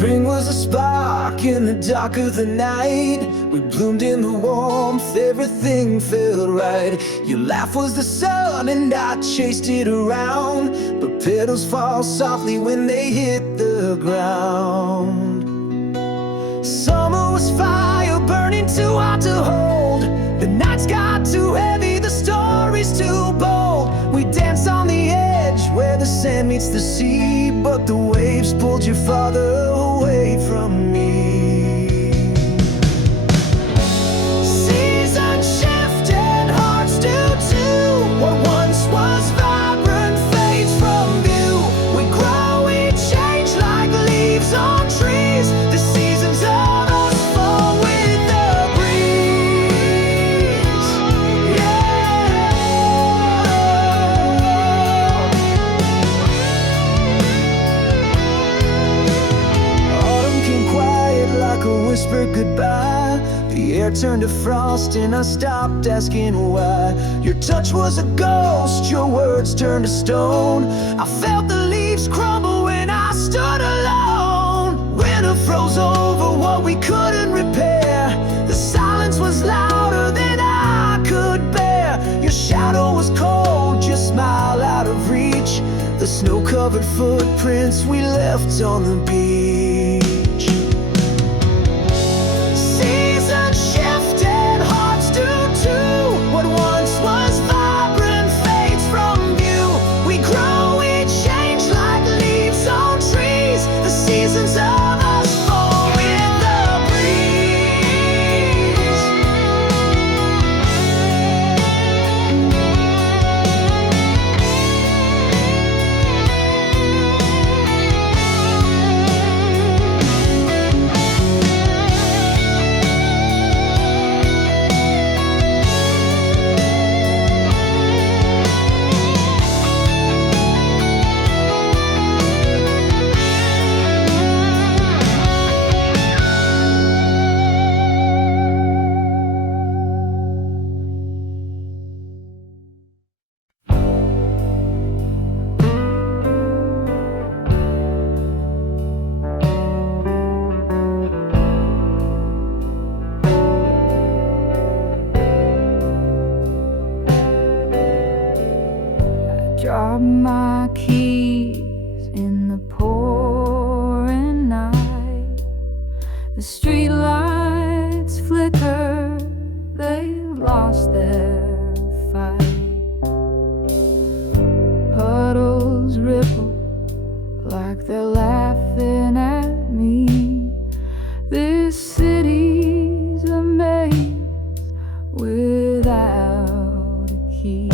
Spring was a spark in the dark of the night. We bloomed in the warmth, everything felt right. Your laugh was the sun and I chased it around, but petals fall softly when they hit the ground. Summer was fire burning too hot to hold. The nights got too heavy, the stories too bold. We danced on the edge where the sand meets the sea, but the waves pulled you farther away from me. Seasons shift and hearts do too. What once was vibrant fades from view. We grow, we change like leaves on trees. The seasons of us fall with the breeze. Autumn came quiet like a whispered goodbye. The air turned to frost and I stopped asking why. Your touch was a ghost, your words turned to stone. I felt the leaves crumble when I stood alone. Winter froze over what we couldn't repair. The silence was louder than I could bear. Your shadow was cold, your smile out of reach. The snow-covered footprints we left on the beach. Seasons shift and hearts do too. What once was vibrant fades from view. We grow, we change like leaves on trees. The seasons of us fall with the breeze. Drop my keys in the pouring night. The street lights flicker, they lost their fight. Puddles ripple like they're laughing at me. This city's a maze without a key.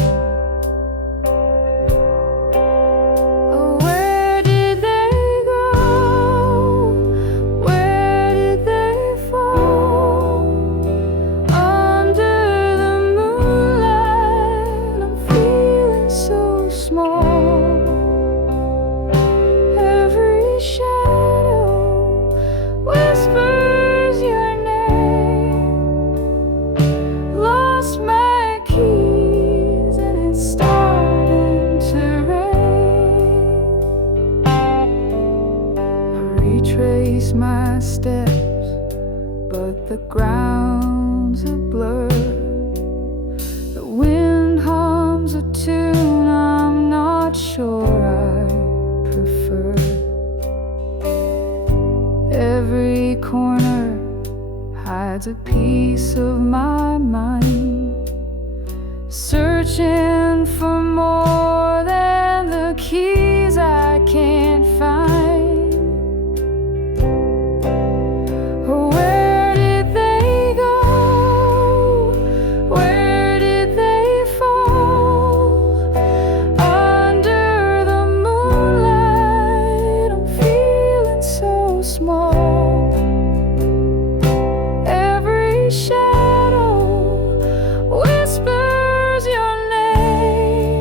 Retrace my steps, but the ground's a blur. The wind hums a tune I'm not sure I prefer. Every corner hides a piece of my mind, searching for more than the keys I can't find. Shadow whispers your name.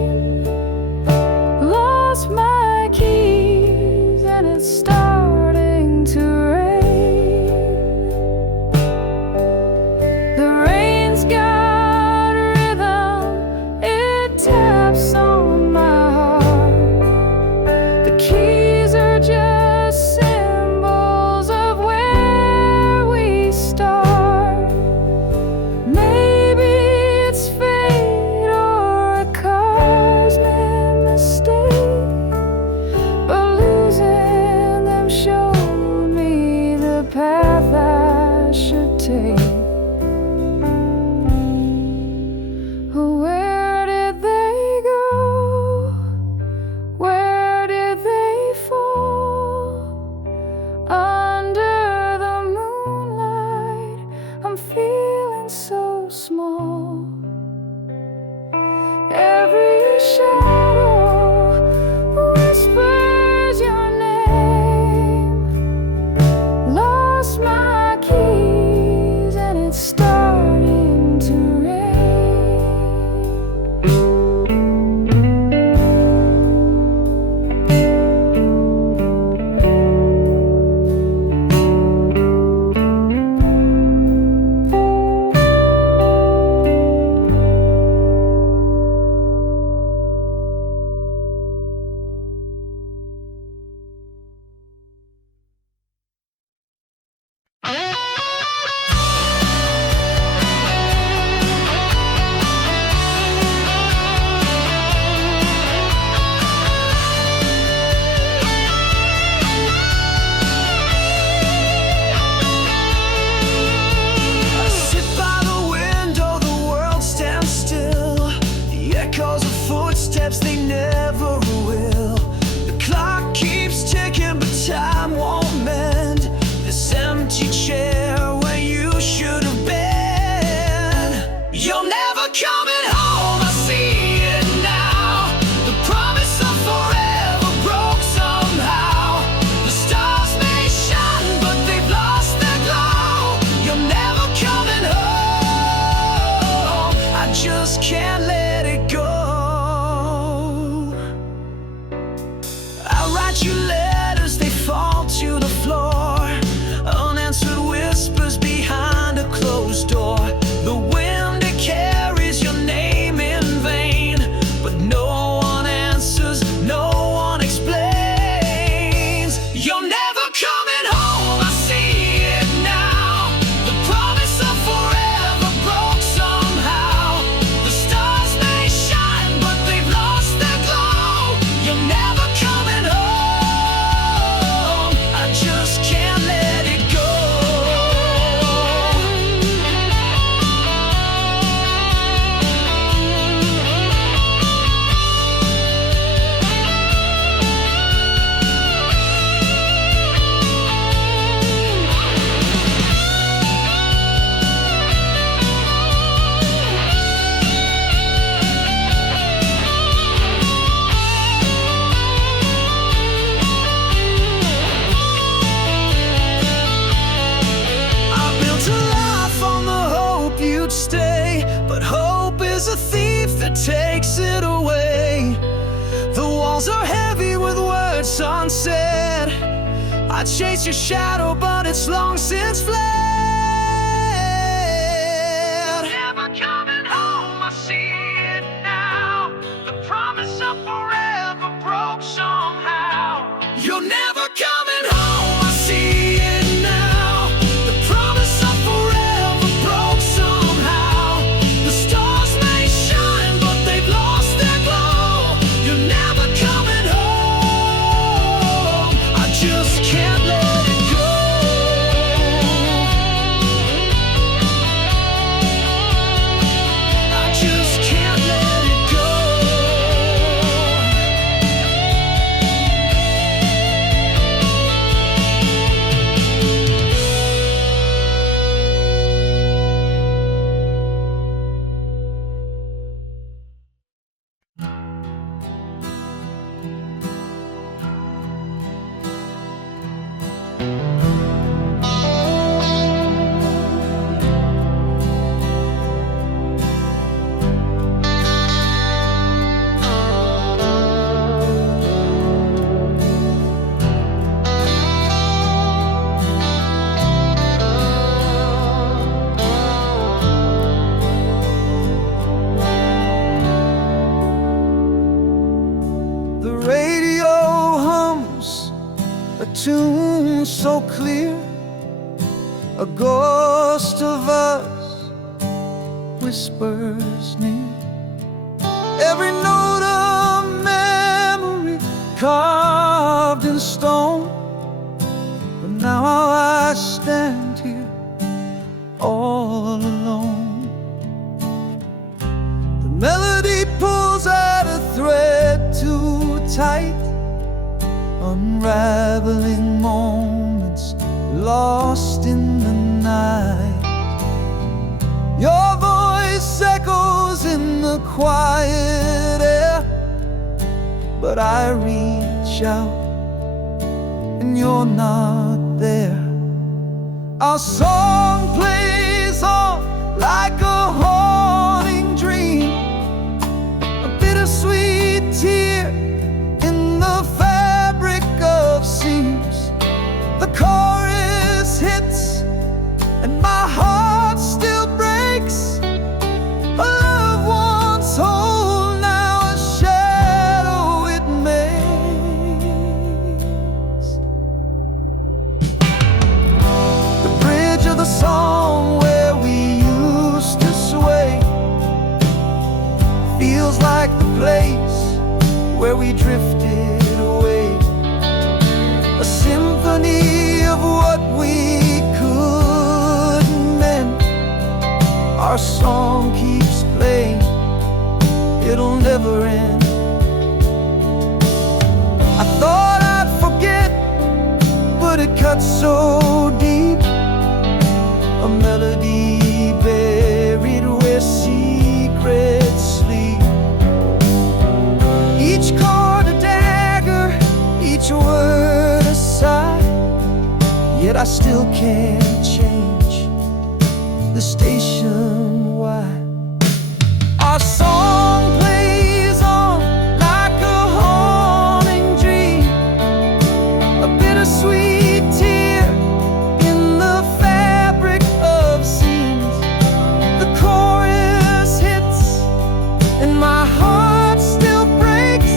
chase your shadow, but it's long since fled. Never coming home, I see it now. The promise of forever broke somehow. You're never coming home, I see it now. The promise of forever broke somehow. The stars may shine, but they've lost their glow. You're never coming home, I just can't let it go. I just can't let it go. The radio hums a tune so clear. A ghost of us whispers near. Every note a memory carved in stone. But now I stand here all alone. The melody pulls at a thread too tight, unraveling moments lost in the night. Your voice echoes in the quiet air, but I reach out and you're not there. Our song plays on like a haunting dream, a bittersweet tear in the fabric of seams. The chorus hits and my heart still breaks. A love once whole, now a shadow it makes. The bridge of the song where we used to sway feels like the place where we drifted away. A symphony of what we couldn't mend. Our song keeps playing, it'll never end. I thought I'd forget, but it cuts so deep. A melody buried where secrets sleep. Each chord a dagger, each word a sigh. Yet I still can't change the station why. Our song plays on like a haunting dream, a bittersweet tear in the fabric of seams. The chorus hits and my heart still breaks.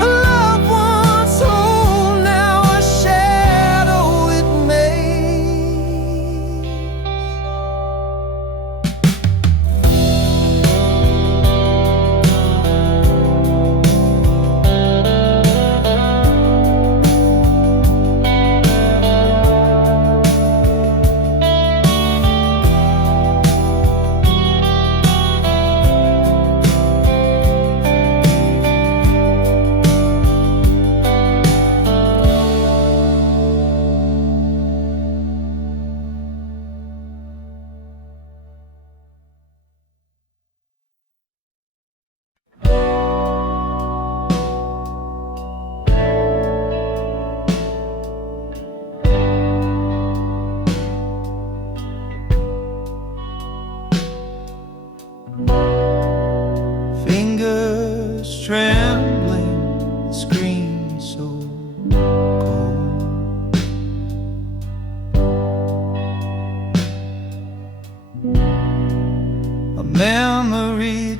A love once whole, now a shadow it makes.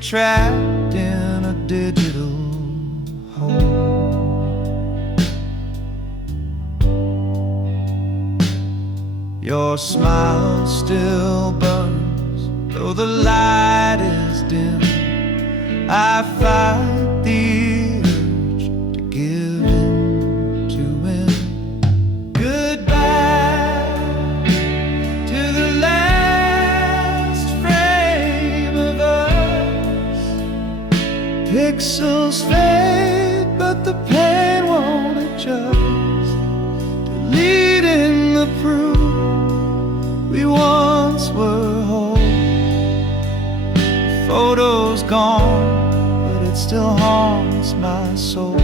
trapped in a digital hole. Your smile still burns, though the light is dim. I fight the urge to give in to win. Goodbye to the last frame of us. Pixels fade, but the pain won't adjust. Deleting the proof we once were whole. Photos gone, but it still haunts my soul.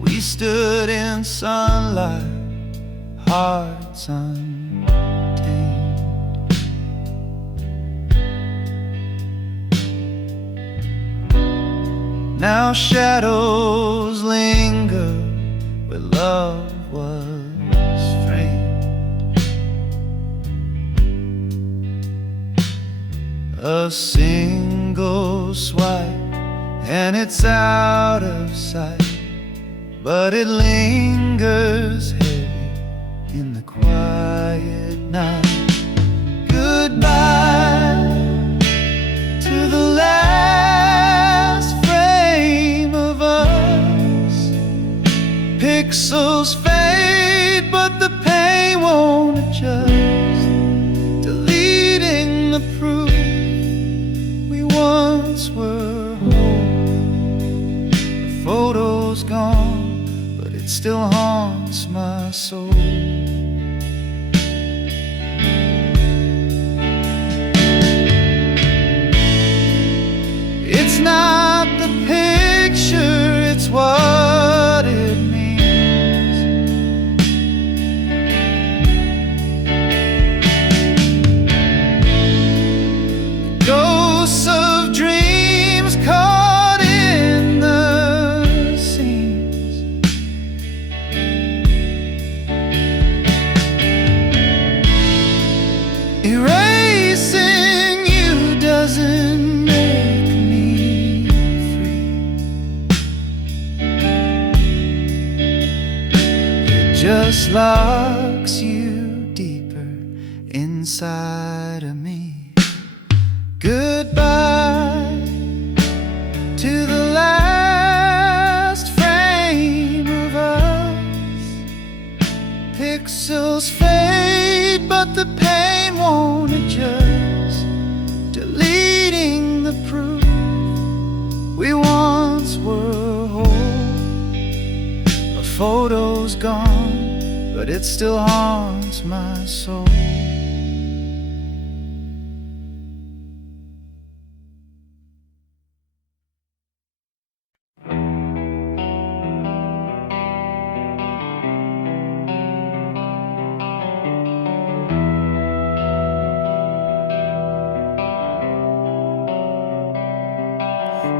We stood in sunlight, hearts untamed. Now shadows linger where love was framed. A single swipe and it's out of sight, but it lingers heavy in the quiet night. Goodbye to the last frame of us. Pixels fade, but the pain won't adjust. Deleting the proof we once were whole. The photo's gone, but it still haunts my soul. It's not the picture, it's what it means. Ghosts of dreams caught in the seams. Erasing you doesn't make me free. It just locks you deeper inside of me. Goodbye to the last frame of us. Pixels fade, but the pain won't adjust. Deleting the proof we once were whole. A photo's gone, but it still haunts my soul.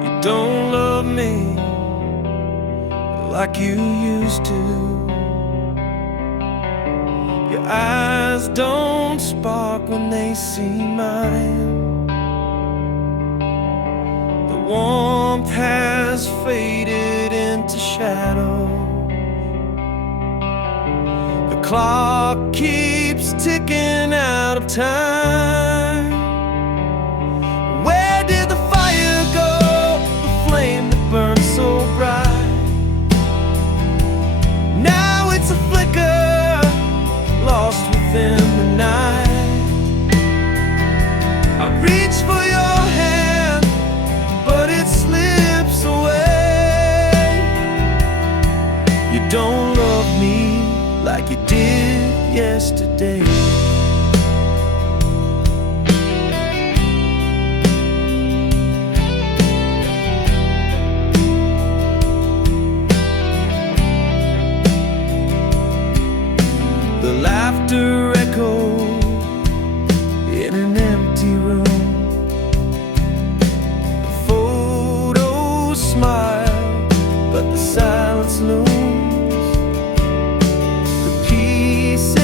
You don't love me like you used to. Your eyes don't spark when they see mine. The warmth has faded into shadow. The clock keeps ticking out of time. Where did the fire go? The flame that burned so bright. Now it's a flicker, lost within the night. I reach for your hand, but it slips away. You don't love me like you did yesterday. The laughter echoed in an empty room. The photos smile, but the silence looms. The pieces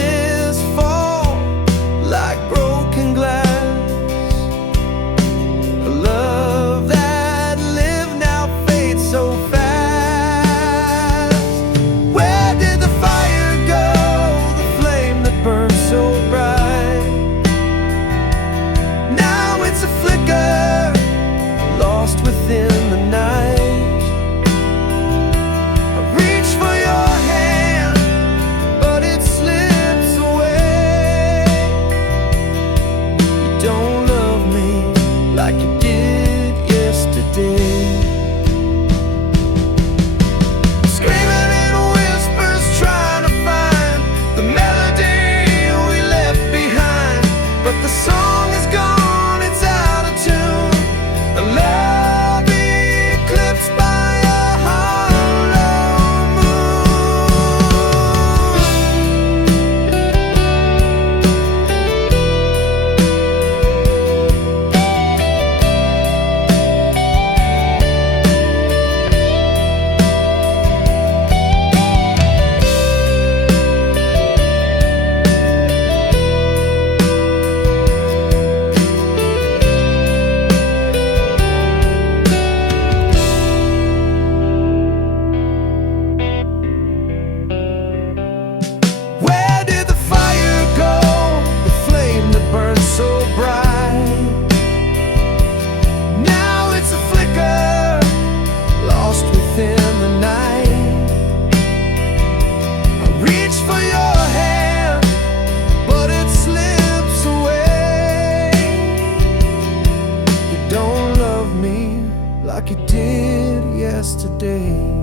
like you did yesterday.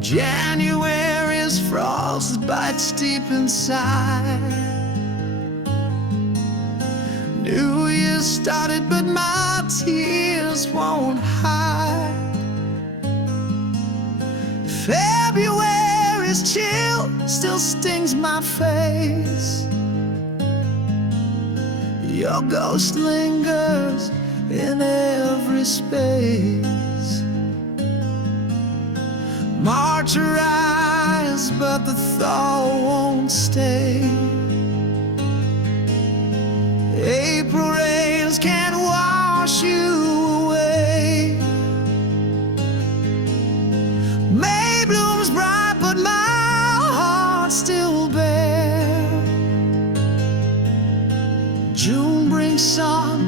January's frost bites deep inside. New Year started, but my tears won't hide. February's chill still stings my face. Your ghost lingers in every space. March arrives, but the thaw won't stay. April rains can't wash you away. May blooms bright, but my heart's still bare. June brings sun,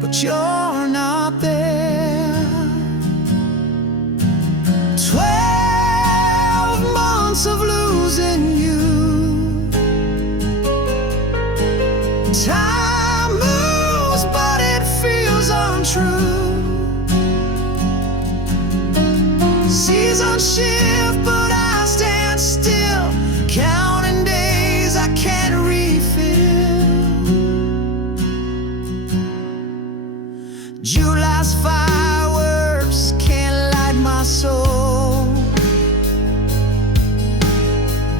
but you're not there. 12 months of losing you. Time moves, but it feels untrue. Seasons shift, but I stand still, counting days I can't refill. July's fireworks can't light my soul.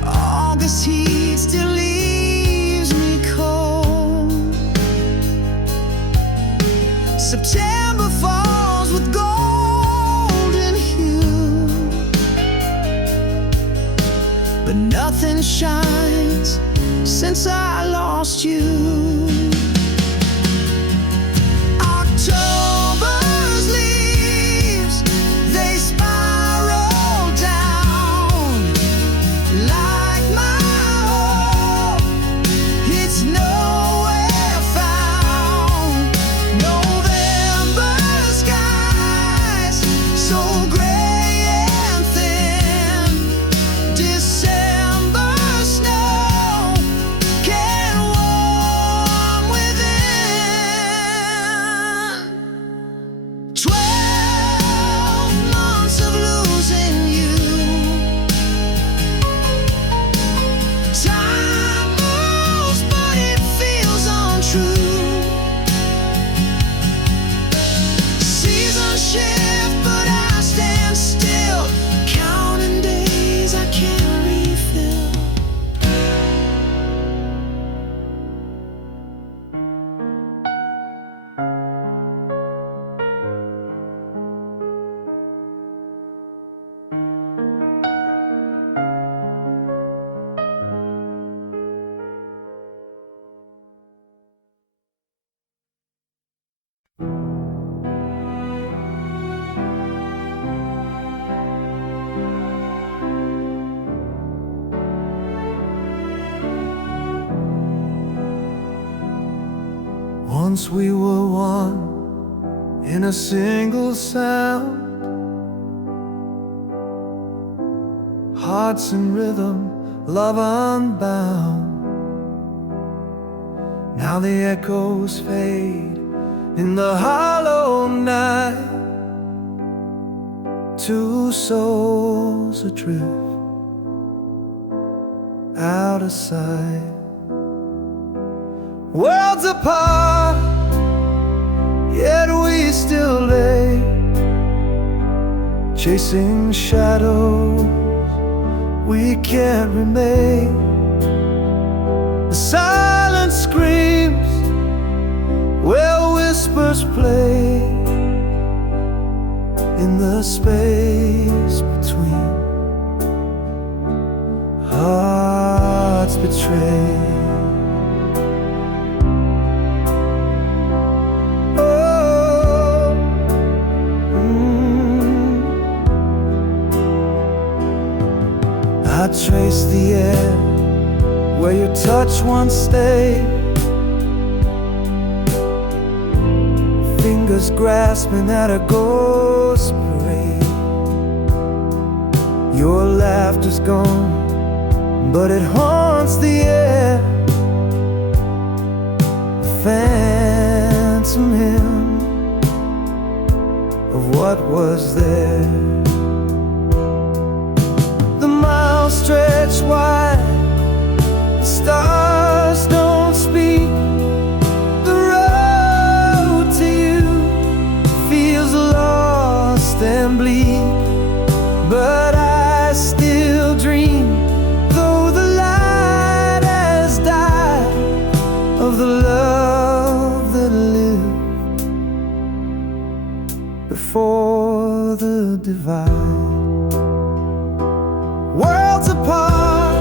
August heat still leaves me cold. September falls with golden hue, but nothing shines since I lost you. October's leaves, they spiral down like my hope. It's nowhere found. November skies so gray and thin. December snow can warm within. 12 months of losing you. Time moves, but it feels untrue. Seasons shift, but I stand still, counting days I can't refill. Once we were one in a single sound, hearts in rhythm, love unbound. Now the echoes fade in the hollow night. Two souls adrift, out of sight. Worlds apart, yet we still lay, chasing shadows we can't remain. The silence screams where whispers play, in the space between hearts betray. I trace the air where your touch once stayed, fingers grasping at a ghost parade. Your laughter's gone, but it haunts the air, a phantom hymn of what was there. Stretch wide, the stars don't speak. The road to you feels lost and bleak, but I still dream, though the light has died, of the love that lived before the divide. Worlds apart,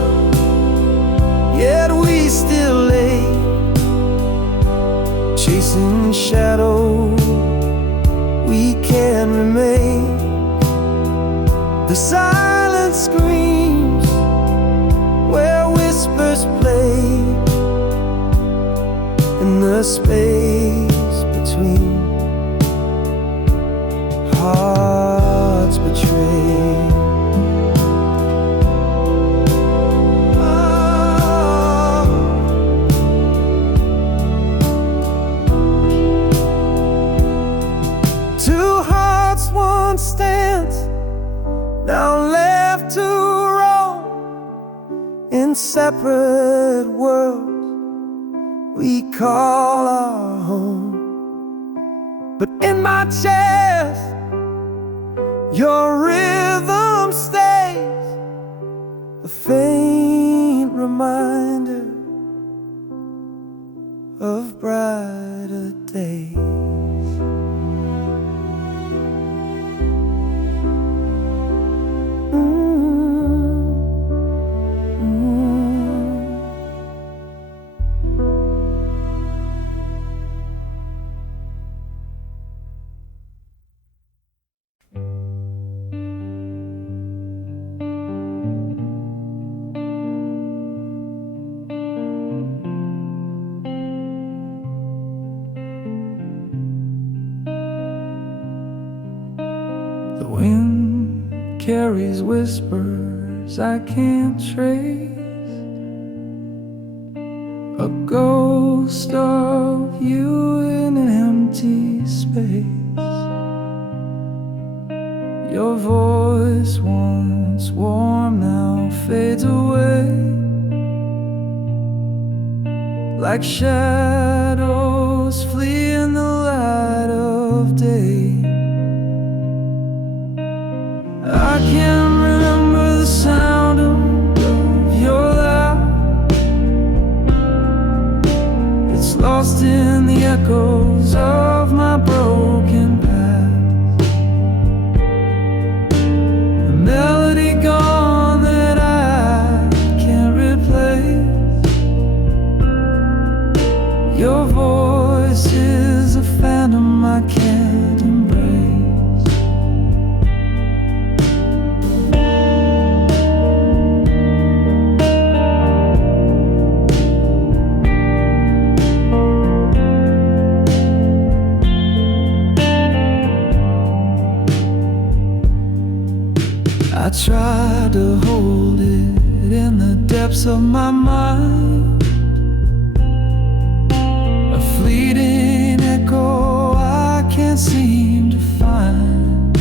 yet we still lay, chasing shadow we can remain. The silence screams where whispers play, in the space between hearts betrayed. Stands now left to roam in separate worlds we call our home. But in my chest, your rhythm stays, a faint reminder of brighter days. The wind carries whispers I can't trace, a ghost of you in an empty space. Your voice, once warm, now fades away, like shadows flee in the light of day. I can't remember the sound of your laugh. It's lost in the echoes of my broken past. The melody gone that I can't replace. Your voice is a phantom I can't embrace. I try to hold it in the depths of my mind, a fleeting echo I can't seem to find.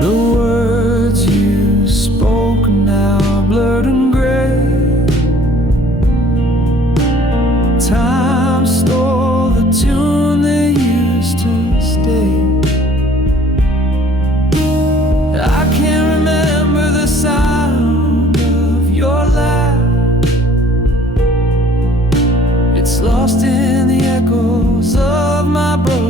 The words you spoke now blurred and gray. Time stole the tune that used to stay. I can't remember the sound of your laugh. It's lost in the echoes of my broken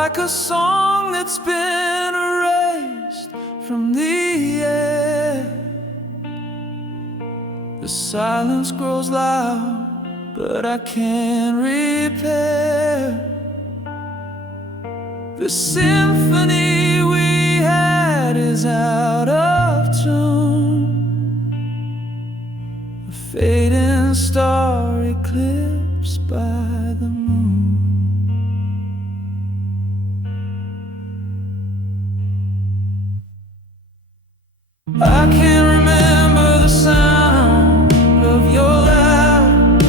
like a song that's been erased from the air. The silence grows loud, but I can't repair the symphony we had is out of tune. A fading star eclipsed by the moon. I can't remember the sound of your laugh.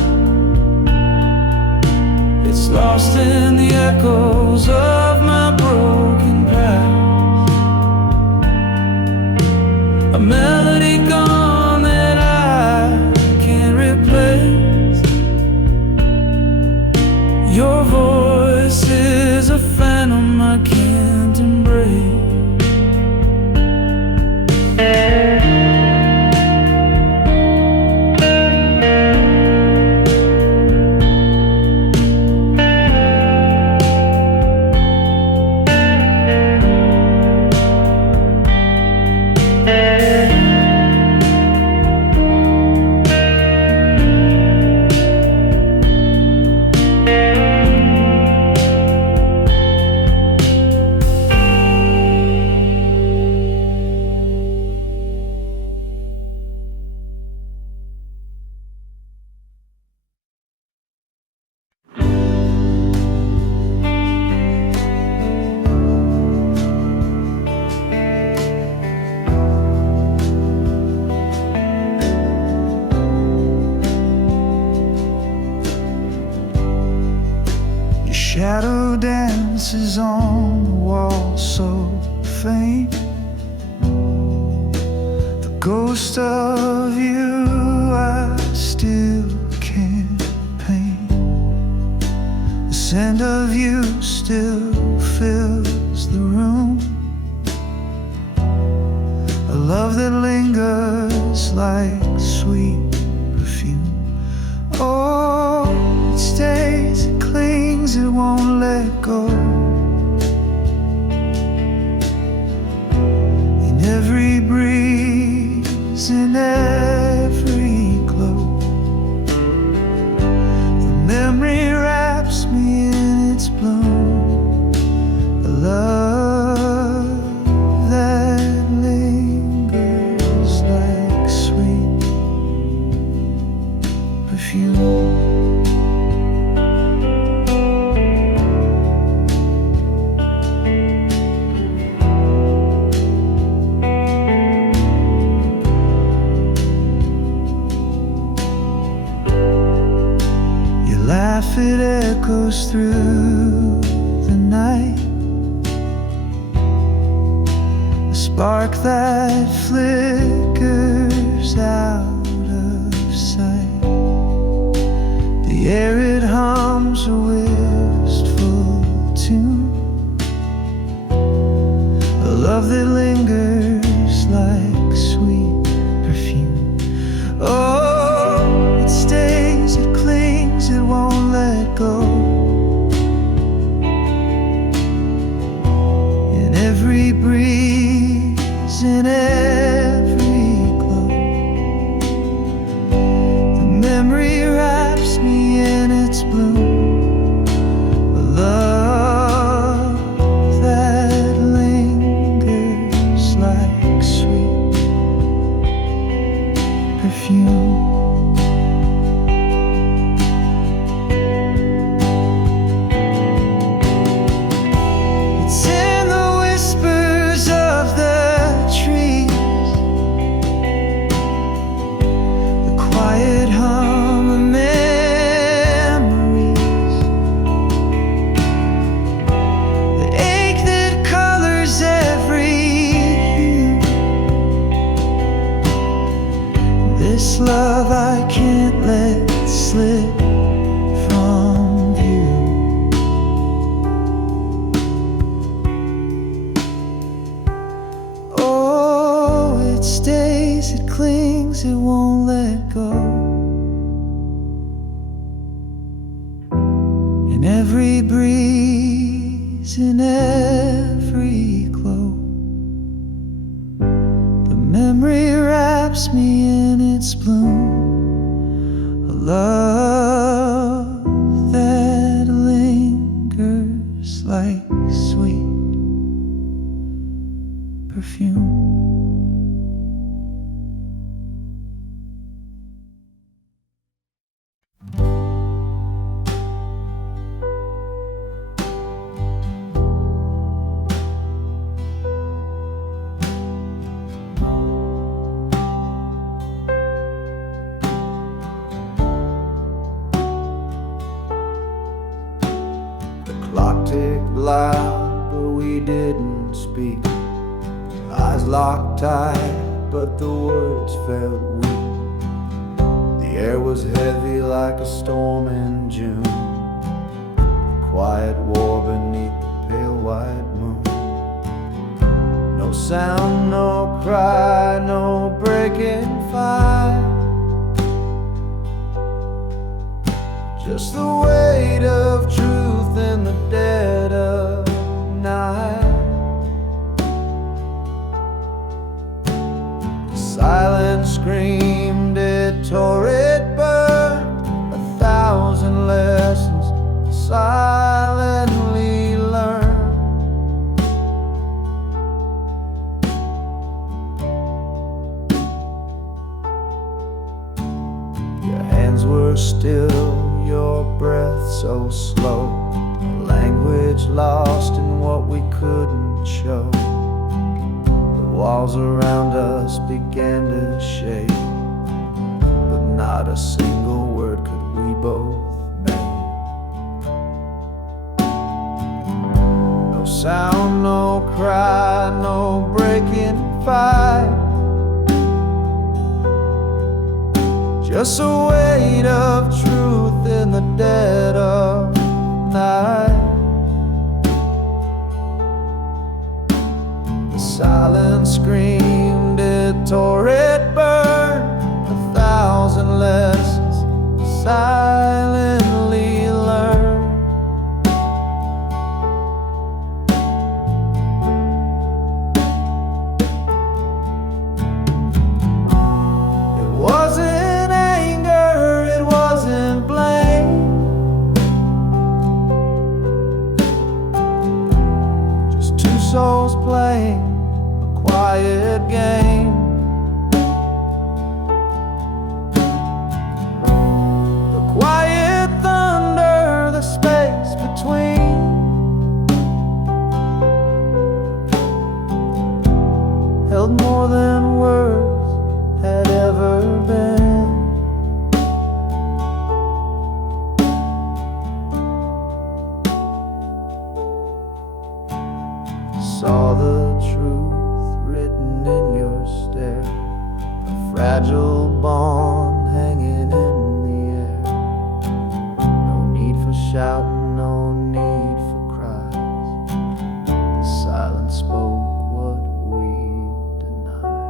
It's lost in the echoes of my broken past. A melody gone that I can't replace. Your voice is a phantom I can't embrace. Shadow dances on the wall so faint. The ghost of you I still can't paint. The scent of you still fills the room. A love that lingers like sweet perfume. Oh, it stays, it clings, it won't let go. In every breeze, in every glow, the memory wraps me in its bloom. A love that lingers like sweet perfume. Laugh, it echoes through the night. A spark that flickers out of sight. The air, it hums a wistful tune. A love that lingers like sweet perfume. Oh, it stays, it clings, it won't let go. In every breeze, in every glow, the memory wraps me in its bloom. A love that lingers like sweet perfume. This love I can't let slip from view. Oh, it stays, it clings, it won't let go. In every breeze, in every glow. The memory wraps me in its bloom, a love that lingers like sweet perfume. Clock ticked loud, but we didn't speak. Eyes locked tight, but the words felt weak. The air was heavy like a storm in June. Quiet war beneath the pale white moon. No sound, no cry, no breaking fire. Just the weight of truth in the dead of night. The silence screamed, it tore, it burned. 1,000 lessons silently learned. Your hands were still, your breath so slow, a language lost in what we couldn't show. The walls around us began to shake, but not a single word could we both make. No sound, no cry, no breaking fight. Just a weight of truth in the dead of night. The silence screamed, it tore, it burned. 1,000 lessons silently learned. It wasn't souls playing a quiet game. The quiet thunder, the space between. Held more than words had ever been. Saw the truth written in your stare, a fragile bond hanging in the air. No need for shouting, no need for cries. The silence spoke what we denied.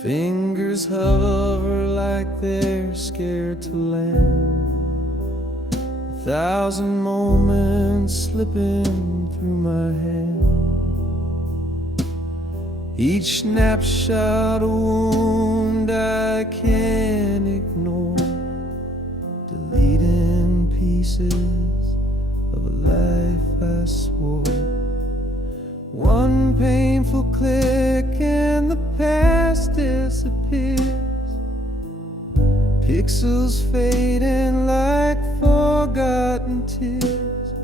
Fingers hover like they're scared to land. 1,000 moments slipping through my hand. Each snapshot a wound I can't ignore, deleting pieces of a life I swore. One painful click and the past disappears. Pixels fading like forgotten tears.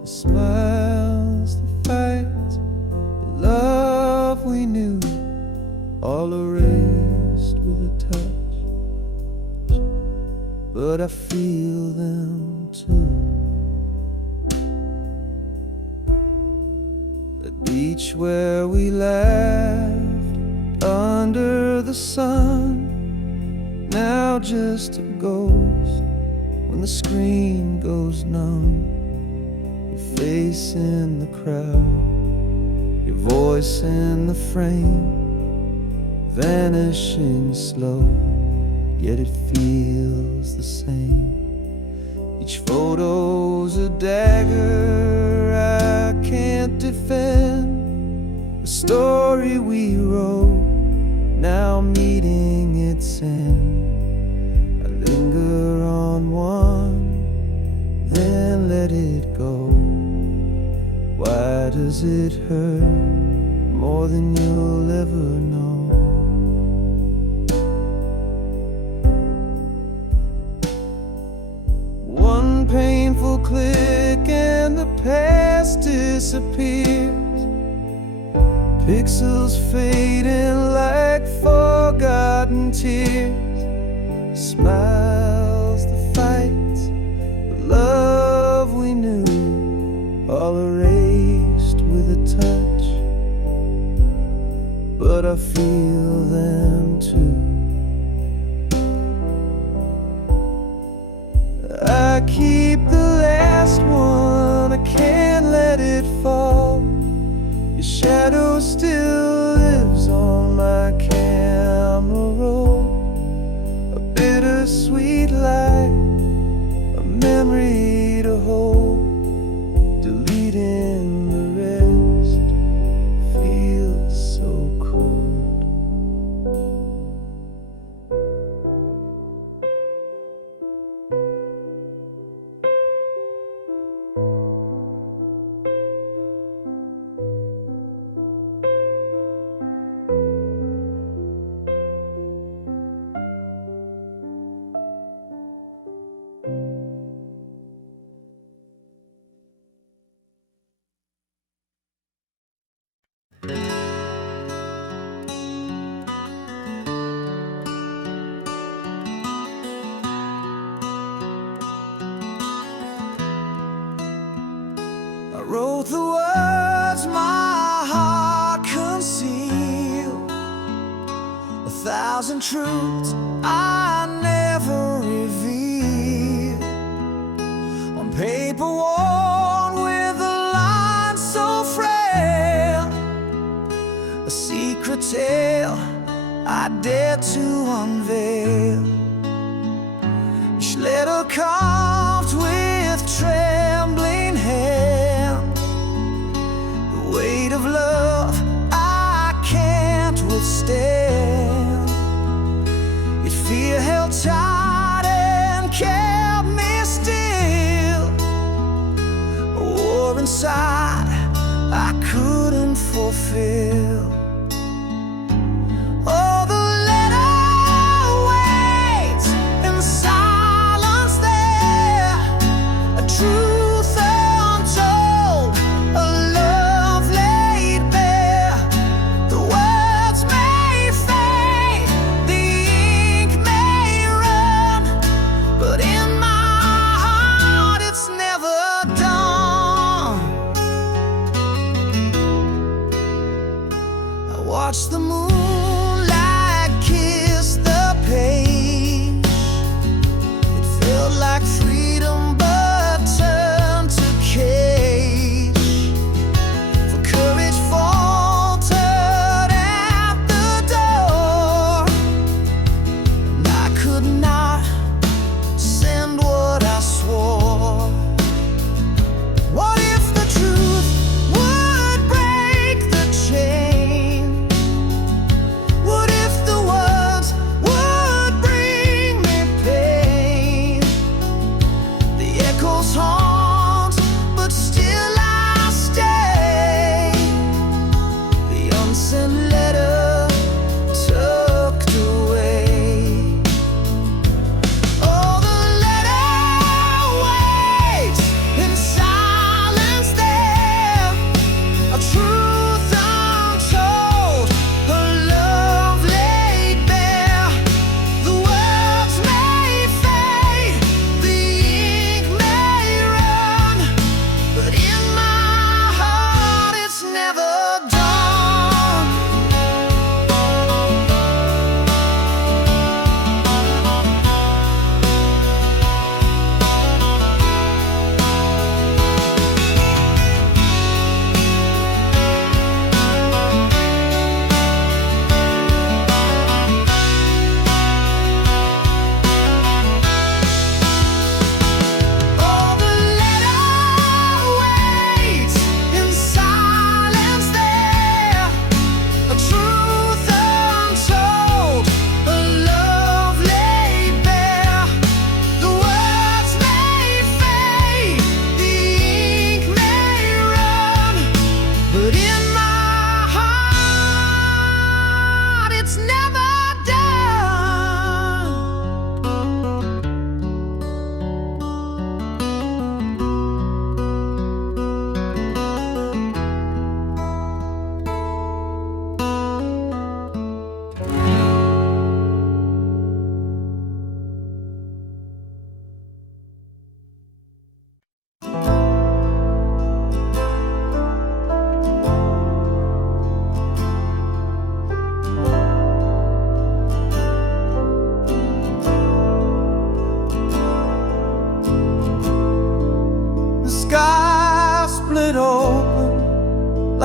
The smiles, the fights, the love we knew, all erased with a touch. But I feel them too. The beach where we laughed under the sun, now just a ghost. When the screen goes numb, your face in the crowd, your voice in the frame, vanishing slow, yet it feels the same. Each photo's a dagger I can't defend, a story we wrote, now meeting its end. I linger on one, then let it go. Why does it hurt more than you'll ever know? One painful click and the past disappears, pixels fading like forgotten tears. Smiles, the fights, the love we knew, all erased with a touch, but I feel them too. I keep the last one, I can't let it fall. Your shadow still lives on my camera roll, a bittersweet light, a memory to hold. Deleting the rest feels so cold. I wrote the words my heart concealed, 1,000 truths I never revealed, on paper worn with a line so frail, a secret tale I dare to unveil. Each letter carved with trembling hand, the weight of love I can't withstand. Yet fear held tight and kept me still, a war inside I couldn't fulfill. Oh, the letter waits in silence there, a truth untold, a love laid bare. The words may fade, the ink may run, but in my heart it's never done.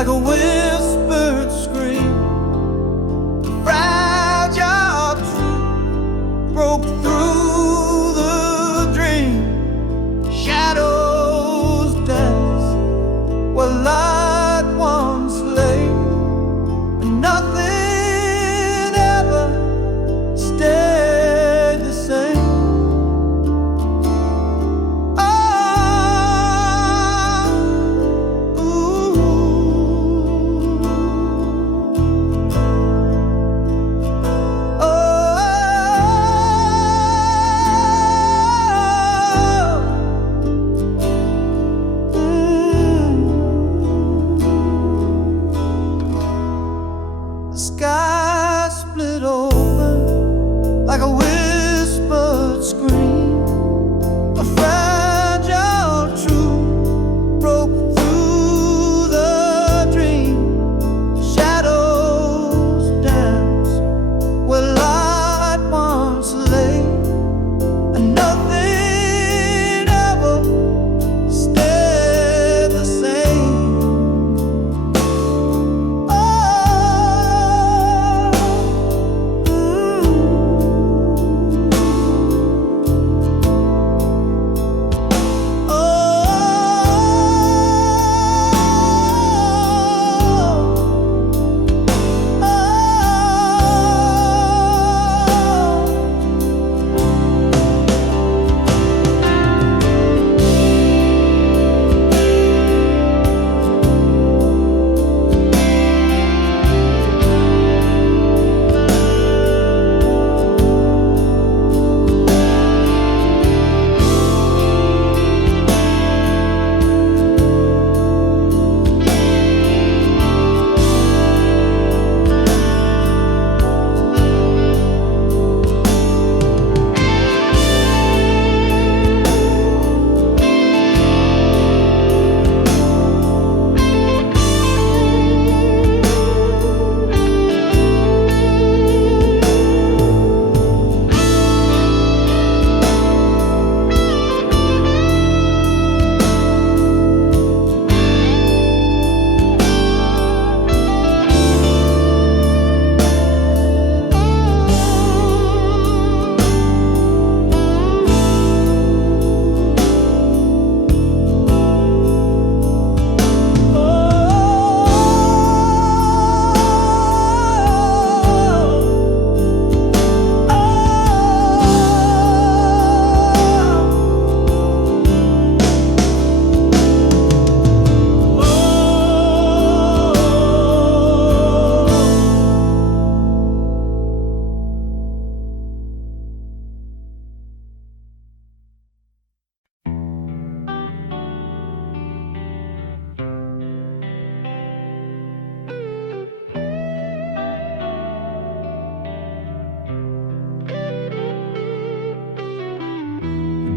like a whispered scream. Fragile truth broke through the dream. Shadows dance where light once lay, and nothing ever stayed the same. Sky split open like a whispered scream. A fragile truth broke through the dream. Shadows dance where light once lay, and nothing ever stayed the same.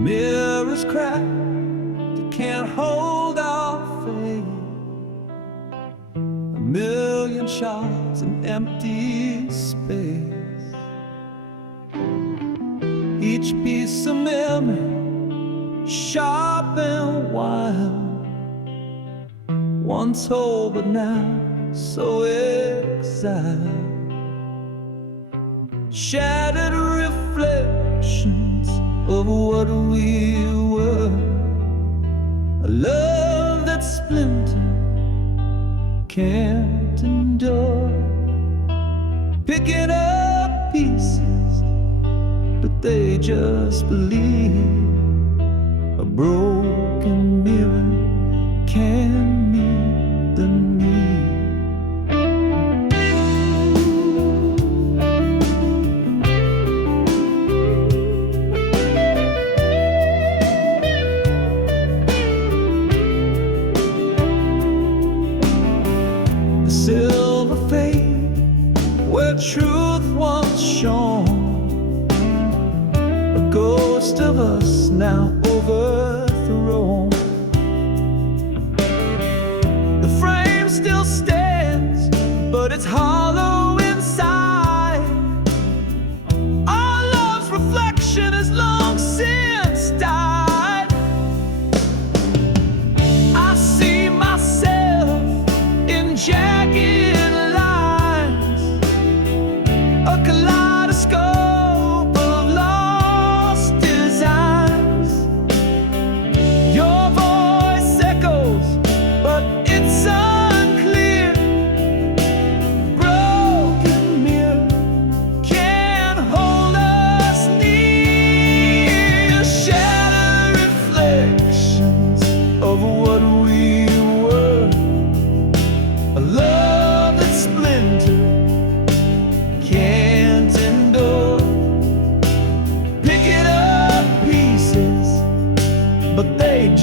Mirrors crack, they can't hold our faith. A million shards in empty space. Each piece of memory, sharp and wild. Once whole but now so exiled. Shattered reflections of what we were. A love that splintered can't endure. Picking up pieces, but they just believe. A broken mirror can meet the need. Silver fade where truth once shone. A ghost of us now overthrown. The frame still stands, but it's hollow inside. Our love's reflection has long since died. I see myself in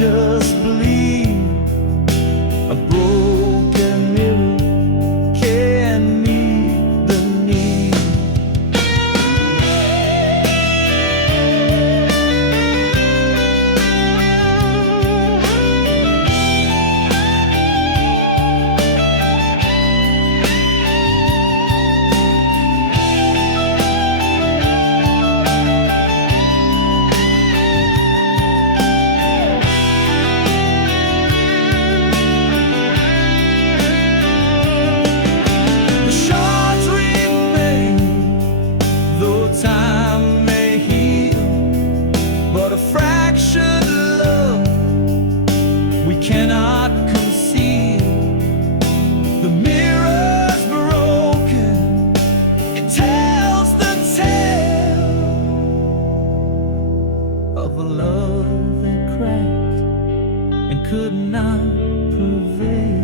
just believe a broken mirror can meet the need. The shards remain, though time may heal, but a fractured love we cannot conceal. The mirror's broken, it tells the tale of a love that cracked and could not prevail.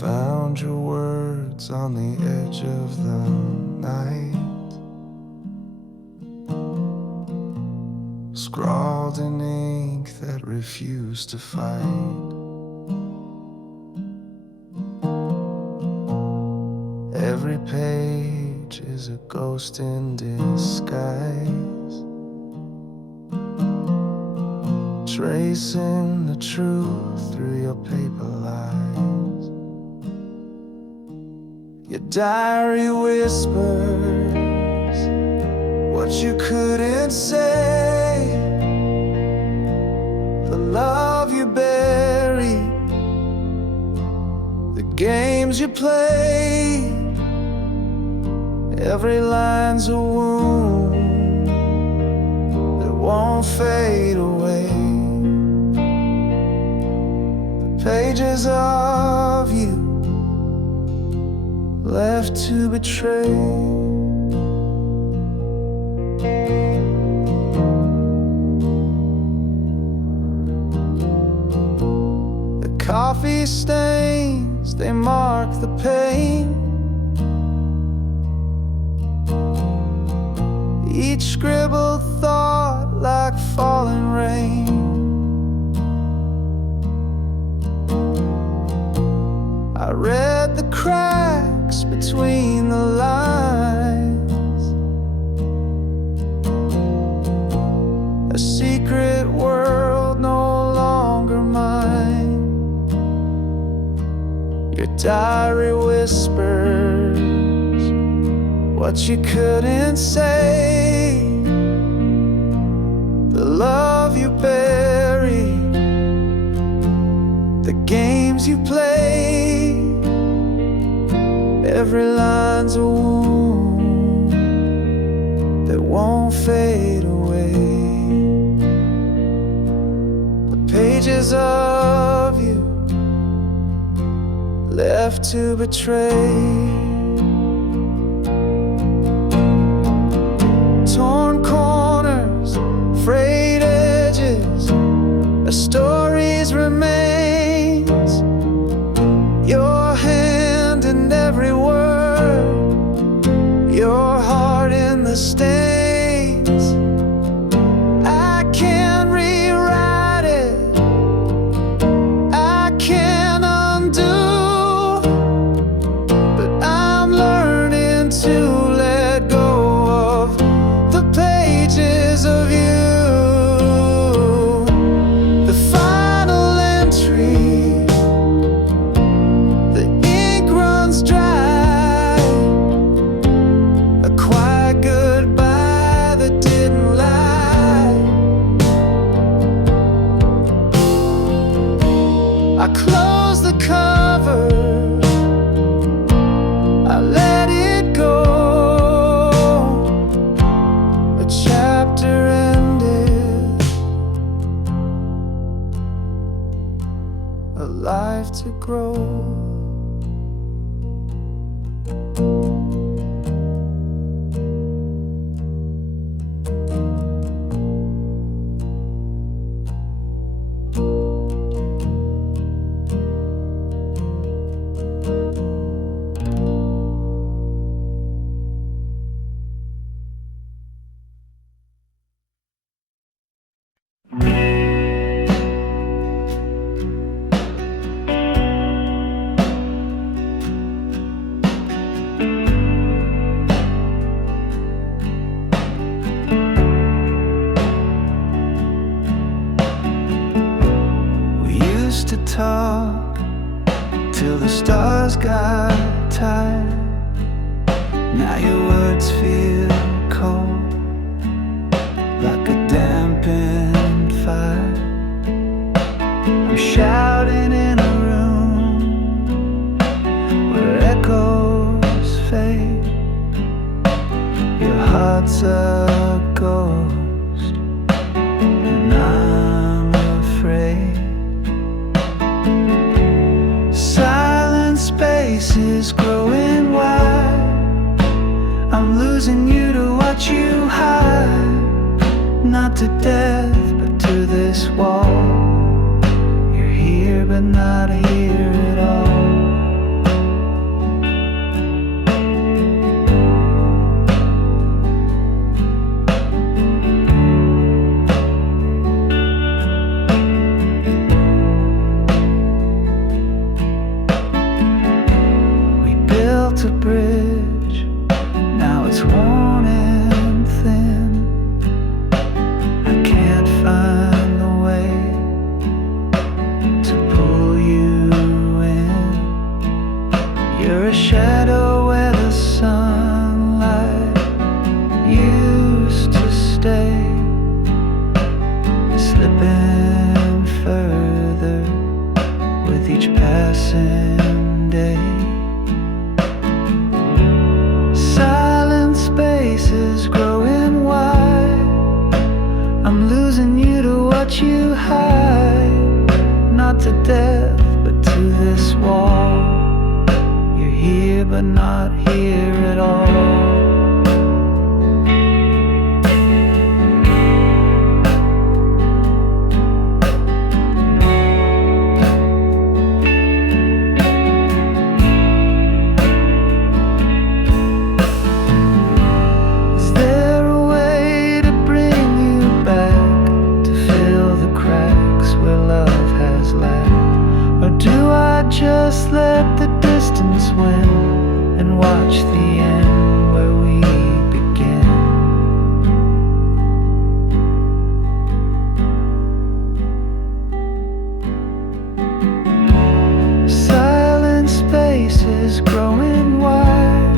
Found your words on the edge of the night, scrawled in ink that refused to fight. Every page is a ghost in disguise, tracing the truth through your paper lies. Your diary whispers what you couldn't say, the love you buried, the games you played. Every line's a wound that won't fade away. The pages of you left to betray. The coffee stains, they mark the pain. Each scribbled thought like falling rain. I read the cracks between the lines, a secret world no longer mine. Your diary whispers what you couldn't say, the love you buried, the games you played. Every line's a wound that won't fade away. The pages of you left to betray. Torn corners, frayed edges, a story's remains. Your hand in every word, your heart in the stains. I can't rewrite it, I can't undo, but I'm learning to let go of the pages of you. The tight. Now your words feel cold, like a dampened fire. I'm shouting in a room where echoes fade. Your heart's a ghost, and I'm afraid. Silent space is growing wide. I'm losing you to watch you hide. Not to death, but to this wall. You're here, but not here at all. A bridge, now it's worn and thin. I can't find the way to pull you in. You're a shadow where the sunlight used to stay, slipping further with each passing day. Silent space is growing wide. I'm losing you to watch you hide. Not to death, but to this wall. You're here, but not here at all. Just let the distance win and watch the end where we begin. Silent space is growing wide.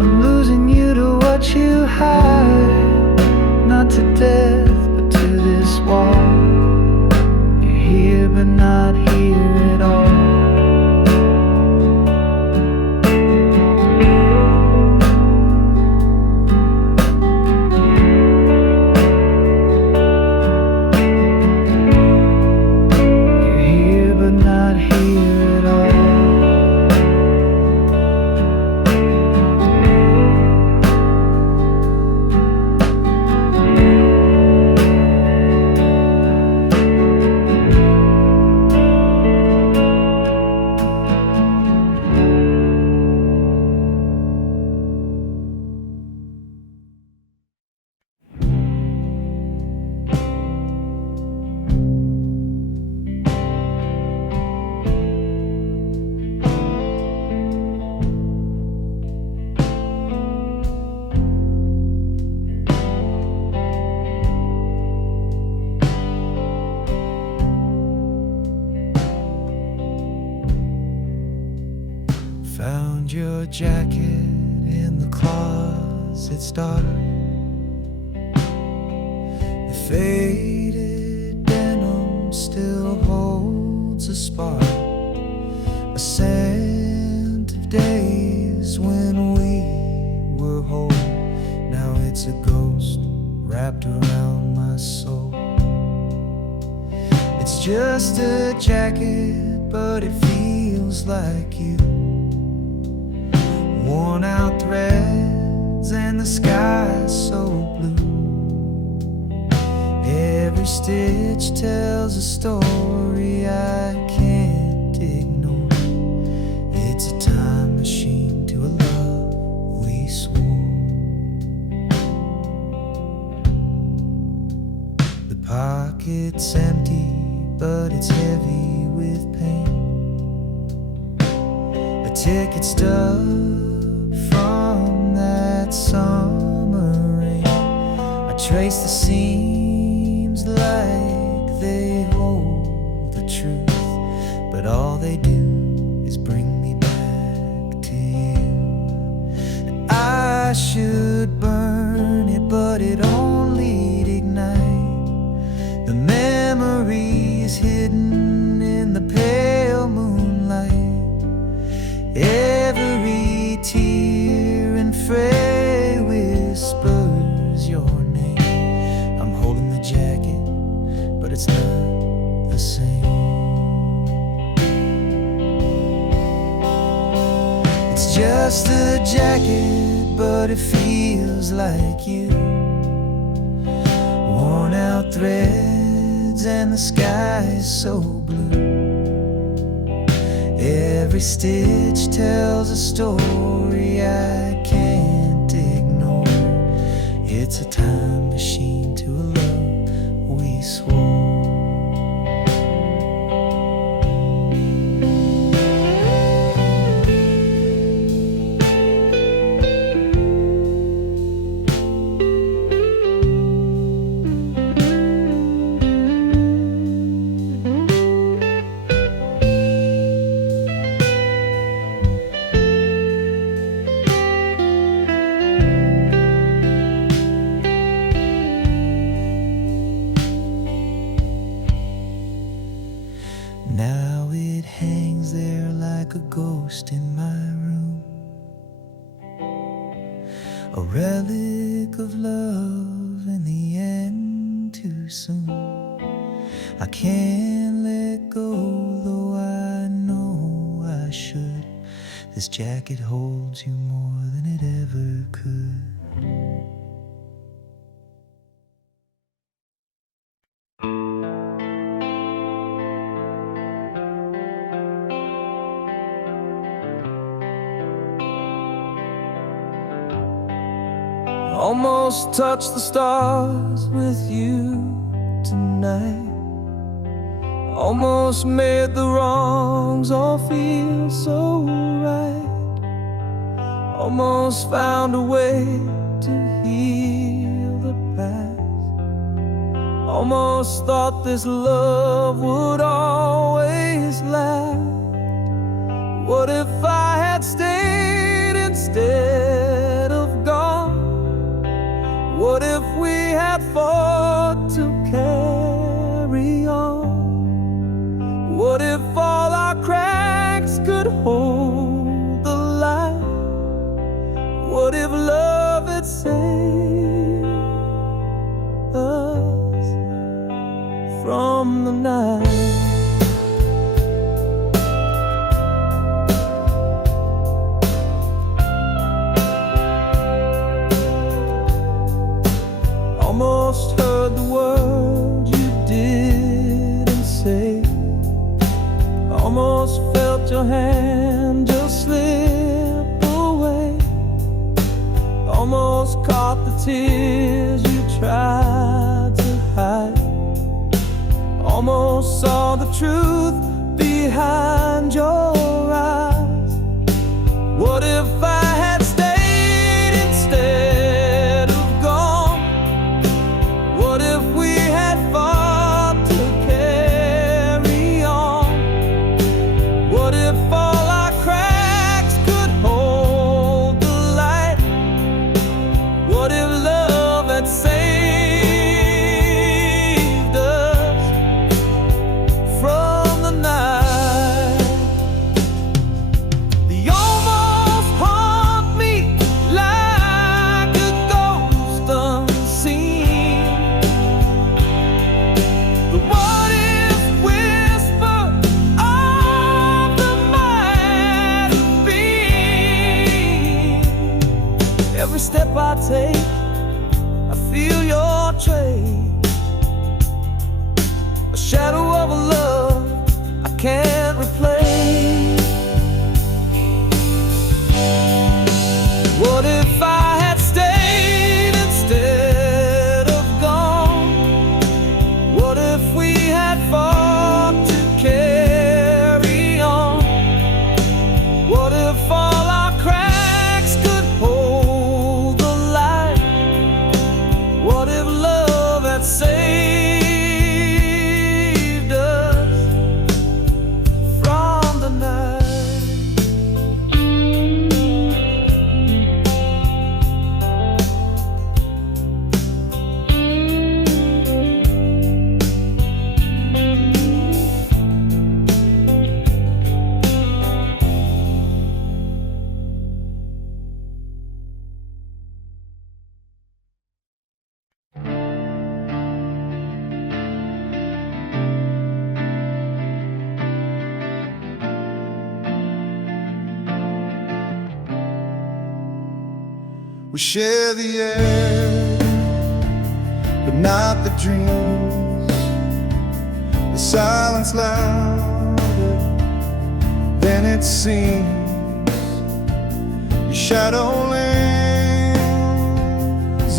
I'm losing you to watch you hide. Not to death, but to this wall. You're here, but not here at all. Found your jacket in the closet's dark. The faded denim still holds a spark, a scent of days when we were whole. Now it's a ghost wrapped around my soul. It's just a jacket, but it feels like you. Worn out threads and the sky's so blue. Every stitch tells a story I can't ignore. It's a time machine to a love we swore. The pocket's empty, but it's heavy with pain. A ticket stub from that summer rain. I trace the seams like they hold the truth, but all they do is bring me back I should burn it, but it only ignites. The memory is hidden in the pale moonlight. Every tear and fray whispers your name. I'm holding the jacket, but it's not the same. It's just a jacket, but it feels like you. Worn out threads and the sky is so blue. Every stitch tells a story I can't ignore. It's a time machine to a love we swore. Now it hangs there like a ghost in my room, a relic of love in the end too soon. I can't let go, though I know I should. This jacket holds you more than it ever could. Almost touched the stars with you tonight. Almost made the wrongs all feel so right. Almost found a way to heal the past. Almost thought this love would always last. What if I had stayed instead of gone? What if we had fought to carry on? What if all our cracks could hold the light? What if love had saved us from the night? Almost heard the word you didn't say. Almost felt your hand just slip away. Almost caught the tears you tried to hide. Almost saw the truth behind your eyes. What if I had stayed instead of gone? What if we had fought to carry on? What if all our cracks could hold the light? What if love had saved us from the night? They almost haunt me like a ghost unseen. The what if whisper of the might have been. Every step I take, I feel your trace, a shadow of a love I can't replace. What if I had stayed instead of gone? What if we had fought to carry on? What if all our cracks could hold the light? What if love had saved us? We share the air, but not the dreams. The silence louder than it seems. Your shadow lands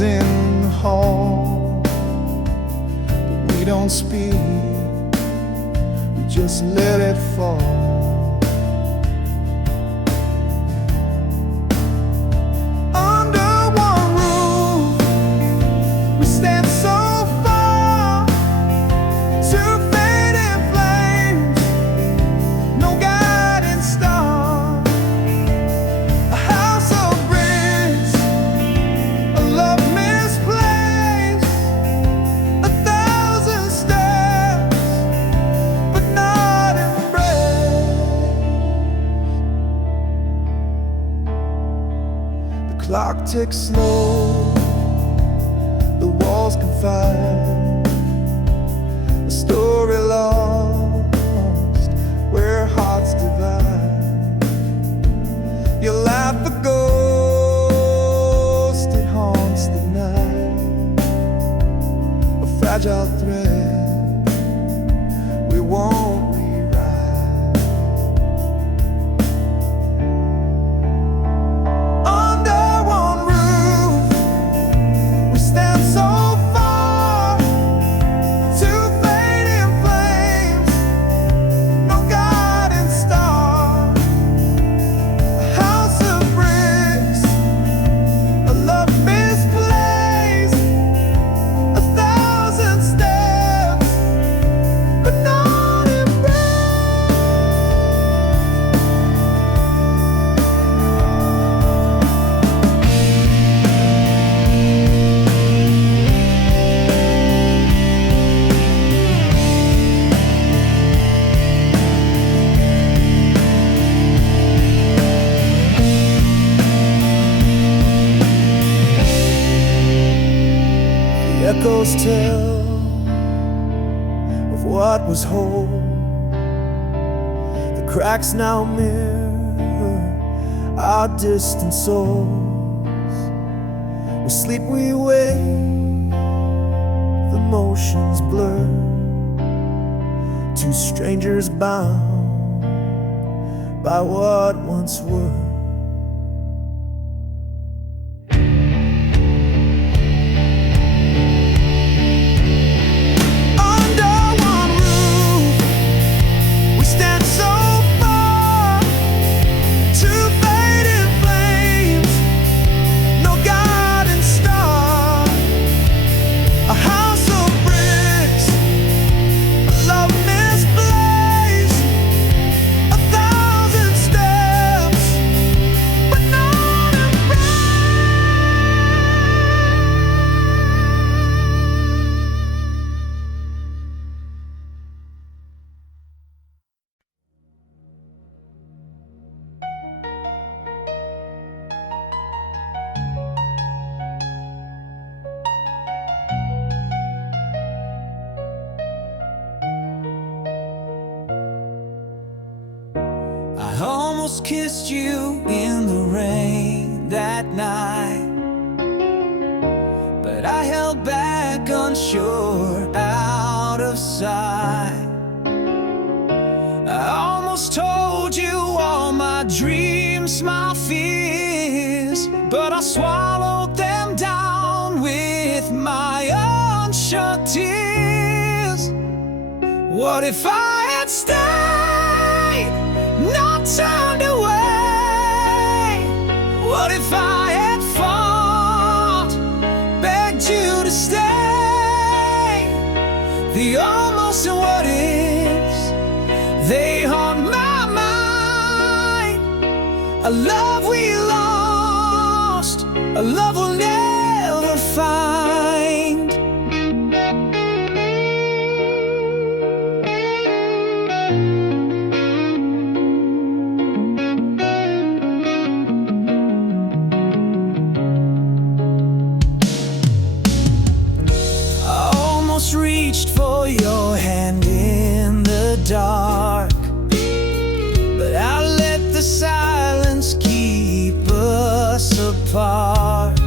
in the hall, but we don't speak, we just let it fall. Clock ticks slow, the walls confide, a story lost where hearts divide. You laugh a ghost, it haunts the night, a fragile thread we won't rewrite. Echoes tell of what was whole. The cracks now mirror our distant souls. We sleep, we wake, the motions blur. Two strangers bound by what once were. I almost kissed you in the rain that night, but I held back unsure, out of sight. I almost told you all my dreams, my fears, but I swallowed them down with my unshut tears. What if I had stayed, not turned away? What if I had fought, begged you to stay? The almost and what ifs, they haunt my mind. A love we lost, a love we'll never find. Reached for your hand in the dark, but I let the silence keep us apart.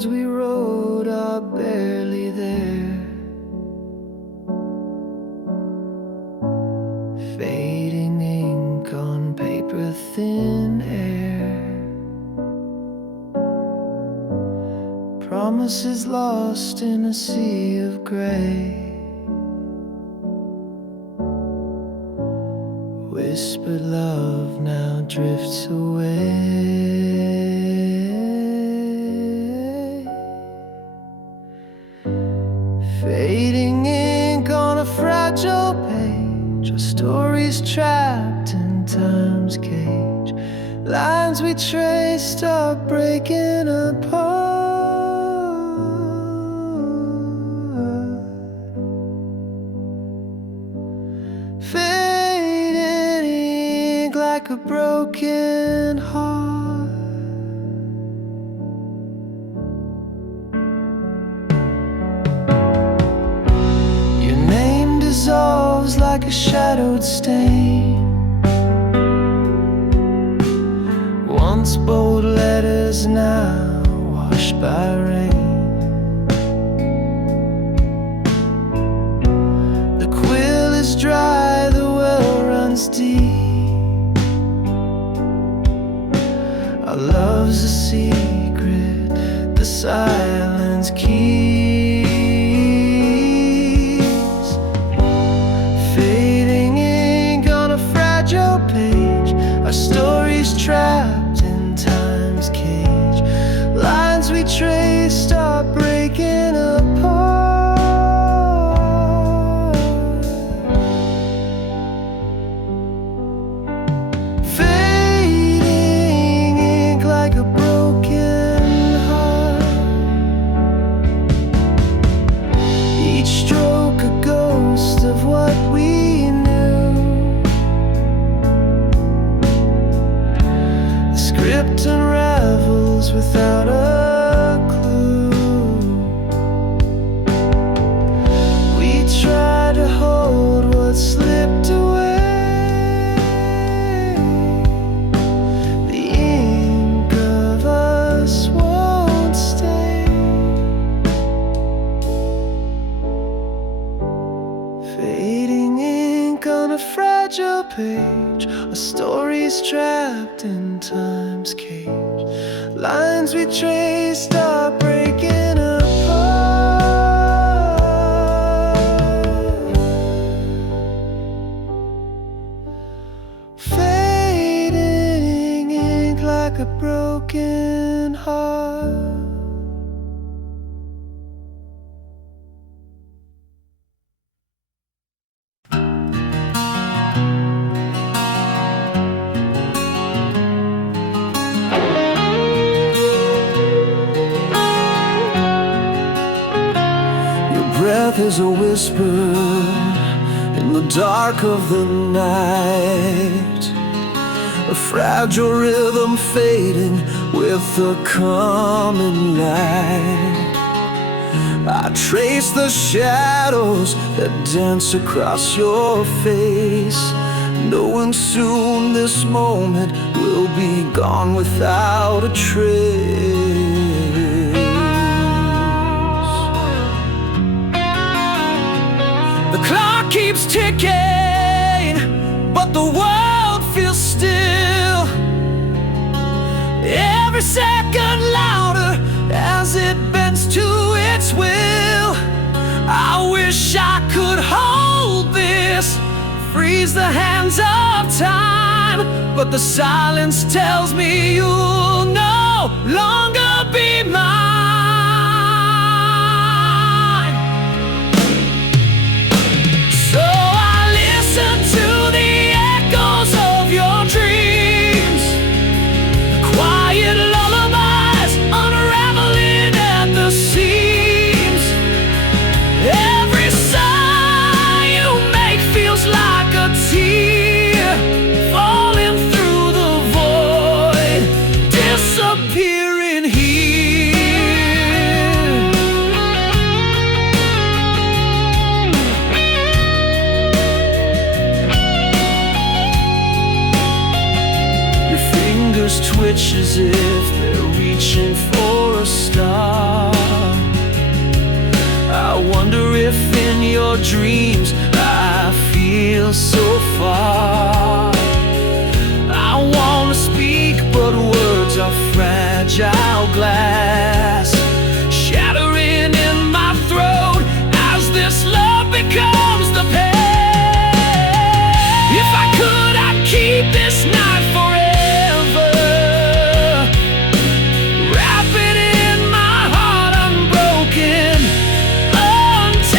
words we wrote are barely there, fading ink on paper, thin air, promises lost in a sea of gray, whispered love now drifts away. Fading ink on a fragile page, our stories trapped in time's cage. Lines we traced are breaking apart. Fading ink like a broken heart. Dissolves like a shadowed stain. Once bold letters, now washed by rain. The quill is dry, the well runs deep. Our love's a secret, the silence keeps. Our stories trapped in time's cage. Lines we traced are breaking apart. Fading ink like a broken heart. Each stroke a ghost of what we script unravels without a clue. We try to hold what slipped away. The ink of us won't stay. Fading ink on a fragile page, a story's trapped in time's cage. Lines we traced are breaking apart. Fading ink like a broken heart. Breath is a whisper in the dark of the night, a fragile rhythm fading with the coming light. I trace the shadows that dance across your face, knowing soon this moment will be gone without a trace. The clock keeps ticking, but the world feels still. Every second louder as it bends to its will. I wish I could hold this, freeze the hands of time, but the silence tells me you'll no longer be mine. Twitch as if they're reaching for a star. I wonder if in your dreams I feel so far. I wanna speak, but words are fragile glass, shattering in my throat as this love becomes the pain. If I could, I'd keep this night forever, wrap it in my heart unbroken, untethered.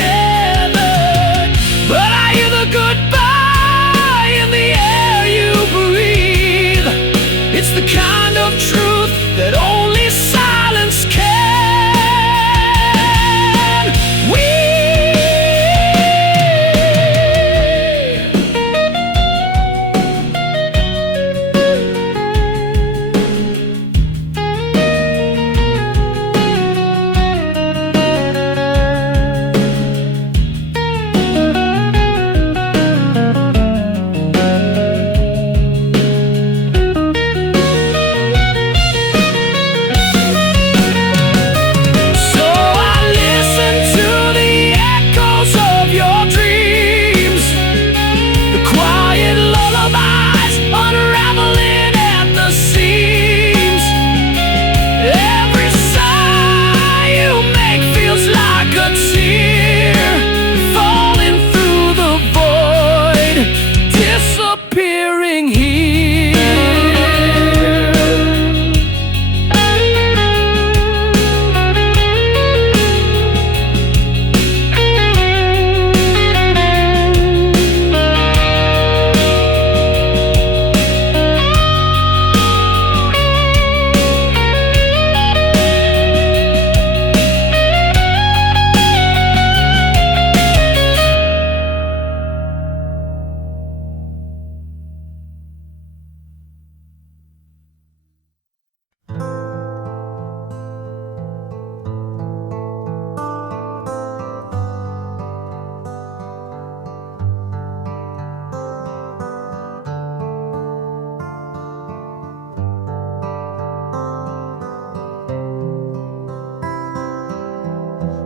But I hear the goodbye in the air you breathe. It's the kind of truth that only silence can.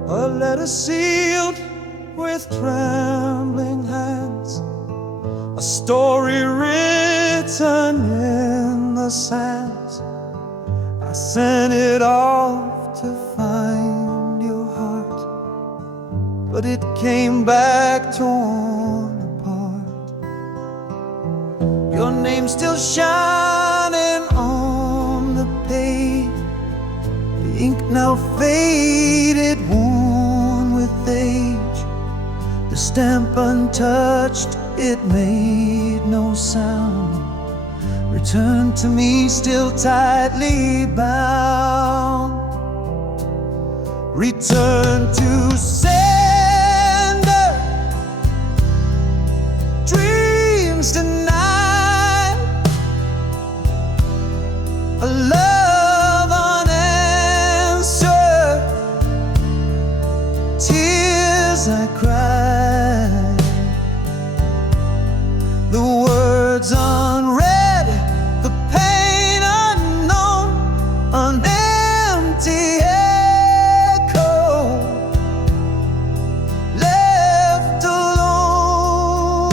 A letter sealed with trembling hands, a story written in the sands. I sent it off to find your heart, but it came back torn apart. Your name's still shining on the page, the ink now faded, worn with age. The stamp untouched, it made no sound. Return to me still tightly bound. Return to sender, dreams denied, a love unanswered, tears I cried, the words unread, the pain unknown, an empty echo, left alone.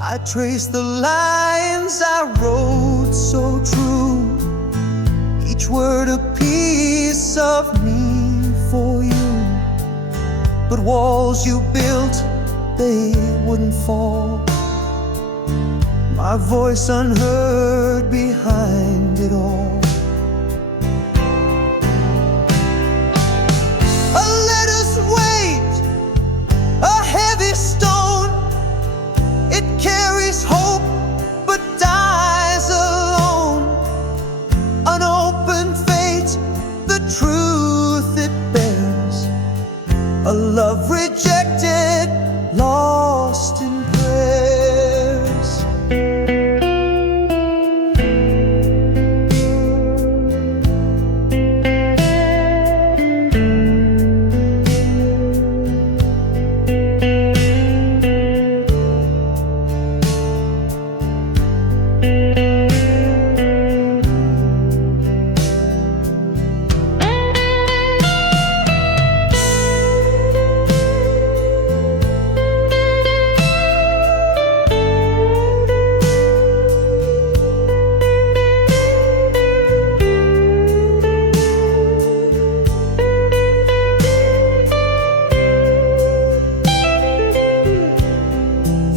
I trace the lines I wrote so true, each word a piece of me for you. But walls you built, they wouldn't fall, my voice unheard behind it all. A letter's weight, a heavy stone, it carries hope but dies alone. An open fate, the truth it bears, a love rejected, lost in prayers.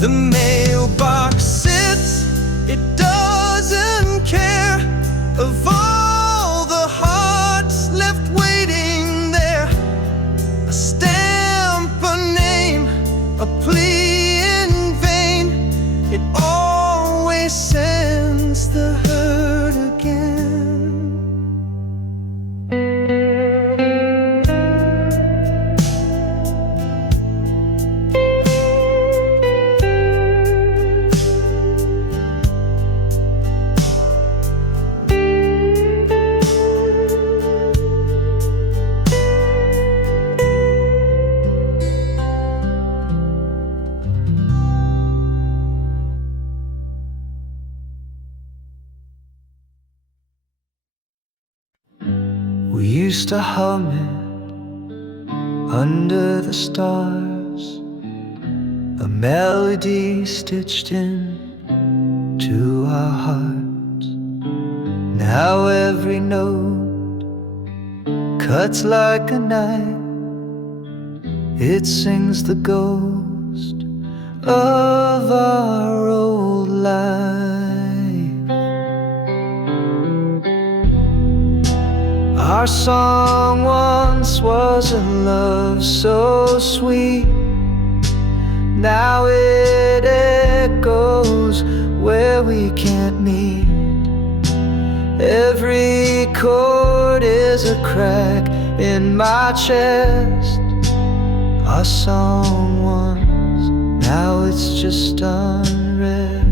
The mailbox sits, it doesn't care of all the hearts left waiting there. A stamp, a name, a plea in vain, it always sends the hurt again. We used to hum it under the stars, a melody stitched in to our hearts. Now every note cuts like a knife, it sings the ghost of our old life. Our song once was a love so sweet, now it echoes where we can't meet. Every chord is a crack in my chest. Our song once, now it's just unrest.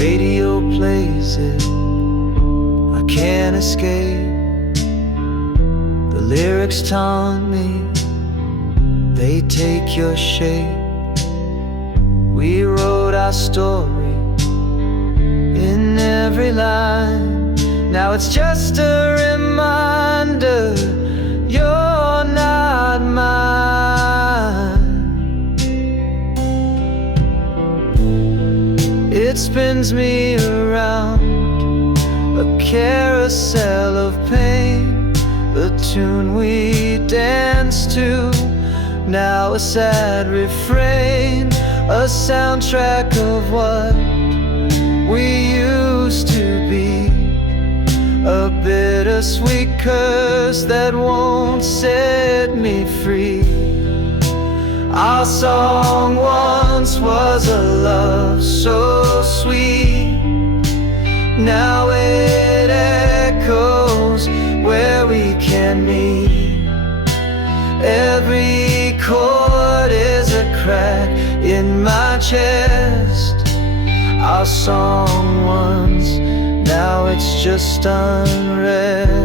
Radio plays it, I can't escape. The lyrics taunt me, they take your shape. We wrote our story in every line, now it's just a reminder you're not mine. It spins me around, a carousel of pain. The tune we danced to, now a sad refrain, a soundtrack of what we used to be, a bittersweet curse that won't set me free. Our song once was a love so sweet, now it echoes where we can meet. Every chord is a crack in my chest. Our song once, now it's just unrest.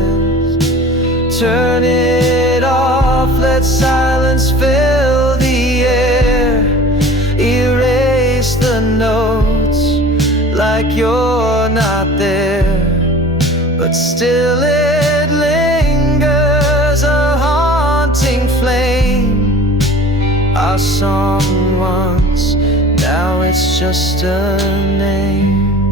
Turn it off, let silence fill the air. Erase the notes like you're not there, but still it lingers, a haunting flame. Our song once, now it's just a name.